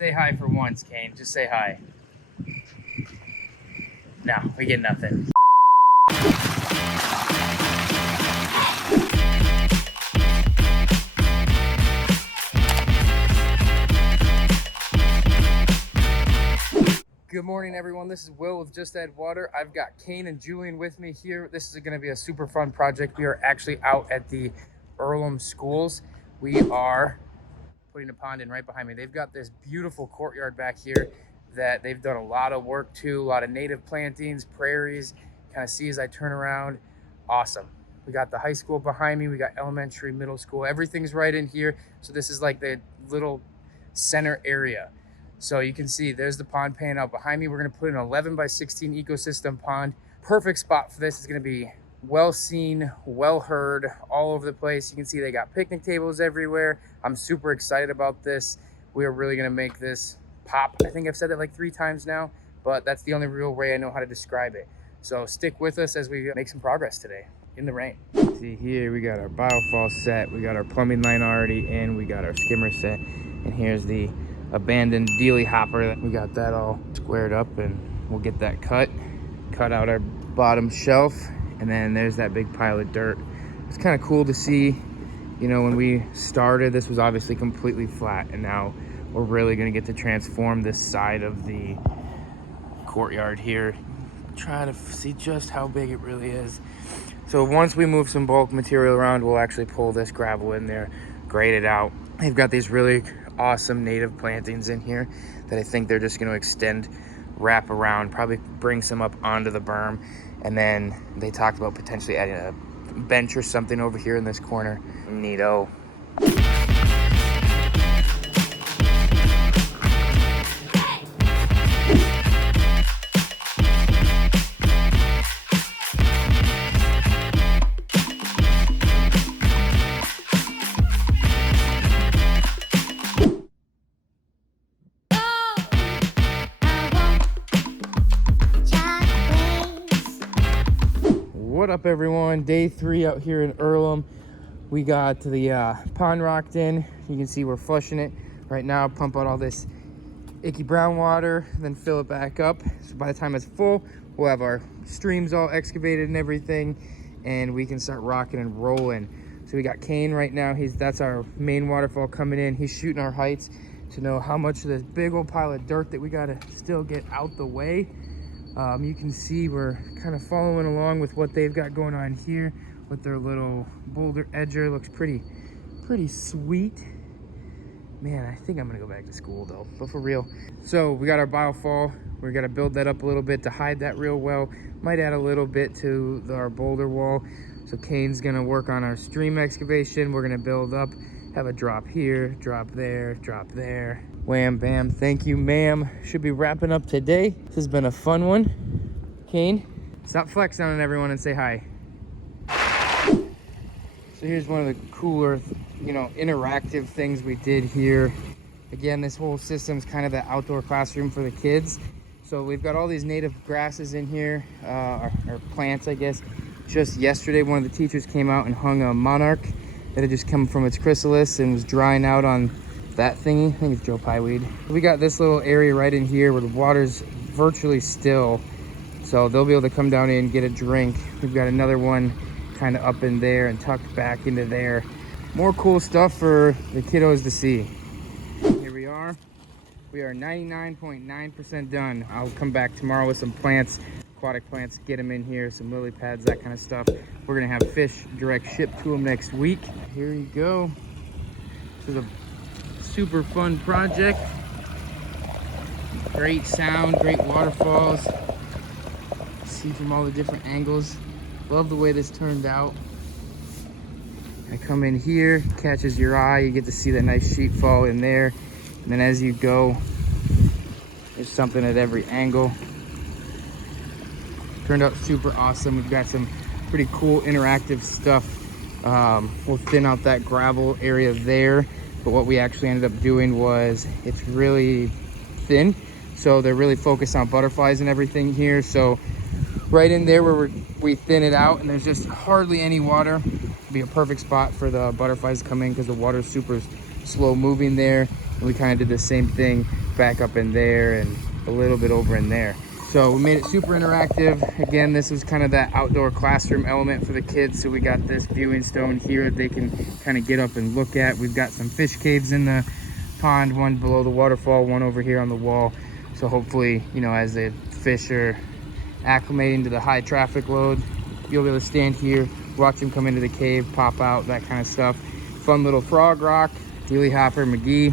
Say hi for once, Kane. Just say hi. No, we get nothing. Good morning, everyone. This is Will with Just Add Water. I've got Kane and Julian with me here. This is going to be a super fun project. We are actually out at the Earlham Schools. We are putting a pond in right behind me. They've got this beautiful courtyard back here that they've done a lot of work to, a lot of native plantings, prairies. Kind of see as I turn around. Awesome. We got the high school behind me. We got elementary, middle school. Everything's right in here. So this is like the little center area. So you can see there's the pond pan out behind me. We're going to put an 11 by 16 ecosystem pond. Perfect spot for this. It's going to be well seen, well heard, all over the place. You can see they got picnic tables everywhere. I'm super excited about this. We are really going to make this pop. I think I've said that like 3 times now, but that's the only real way I know how to describe it. So stick with us as we make some progress today in the rain. See here, we got our biofall set. We got our plumbing line already in. We got our skimmer set. And here's the abandoned dealy hopper. We got that all squared up, and we'll get that cut out our bottom shelf. And then there's that big pile of dirt. It's kind of cool to see, you know, when we started, this was obviously completely flat, and now we're really going to get to transform this side of the courtyard here. Try to see just how big it really is. So once we move some bulk material around, we'll actually pull this gravel in there, grade it out. They've got these really awesome native plantings in here that I think they're just going to extend, wrap around, probably bring some up onto the berm. And then they talked about potentially adding a bench or something over here in this corner. Neato. What up, everyone? Day 3 out here in Earlham. We got the pond rocked in. You can see we're flushing it right now. Pump out all this icky brown water, then fill it back up. So by the time it's full, we'll have our streams all excavated and everything, and we can start rocking and rolling. So we got Kane right now. That's our main waterfall coming in. He's shooting our heights to know how much of this big old pile of dirt that we got to still get out the way. You can see we're kind of following along with what they've got going on here with their little boulder edger. Looks pretty sweet. Man, I think I'm gonna go back to school though, but for real. So we got our biofall. We're gonna build that up a little bit to hide that real well. Might add a little bit to our boulder wall. So Kane's gonna work on our stream excavation. We're gonna build up, have a drop here, drop there, drop there. Wham, bam, thank you, ma'am. Should be wrapping up today. This has been a fun one. Kane, stop flexing on everyone and say hi. So here's one of the cooler, you know, interactive things we did here. Again, this whole system's kind of the outdoor classroom for the kids. So we've got all these native grasses in here, or plants, I guess. Just yesterday, one of the teachers came out and hung a monarch that had just come from its chrysalis and was drying out on that thingy. I think it's Joe Pye weed. We got this little area right in here where the water's virtually still, so they'll be able to come down in and get a drink. We've got another one kind of up in there and tucked back into there. More cool stuff for the kiddos to see. Here we are. We are 99.9% done. I'll come back tomorrow with some plants, aquatic plants, get them in here, some lily pads, that kind of stuff. We're gonna have fish direct shipped to them next week. Here you go. This is a super fun project. Great sound, great waterfalls. See from all the different angles. Love the way this turned out. I come in here, catches your eye, you get to see that nice sheet fall in there. And then as you go, there's something at every angle. Turned out super awesome. We've got some pretty cool interactive stuff. We'll thin out that gravel area there. But what we actually ended up doing was, it's really thin, so they're really focused on butterflies and everything here. So right in there where we thin it out and there's just hardly any water, it'd be a perfect spot for the butterflies to come in because the water's super slow moving there. And we kind of did the same thing back up in there and a little bit over in there. So we made it super interactive. Again, this was kind of that outdoor classroom element for the kids. So we got this viewing stone here they can kind of get up and look at. We've got some fish caves in the pond, one below the waterfall, one over here on the wall. So hopefully, you know, as the fish are acclimating to the high traffic load, you'll be able to stand here, watch them come into the cave, pop out, that kind of stuff. Fun little frog rock, Wheelie Hopper McGee.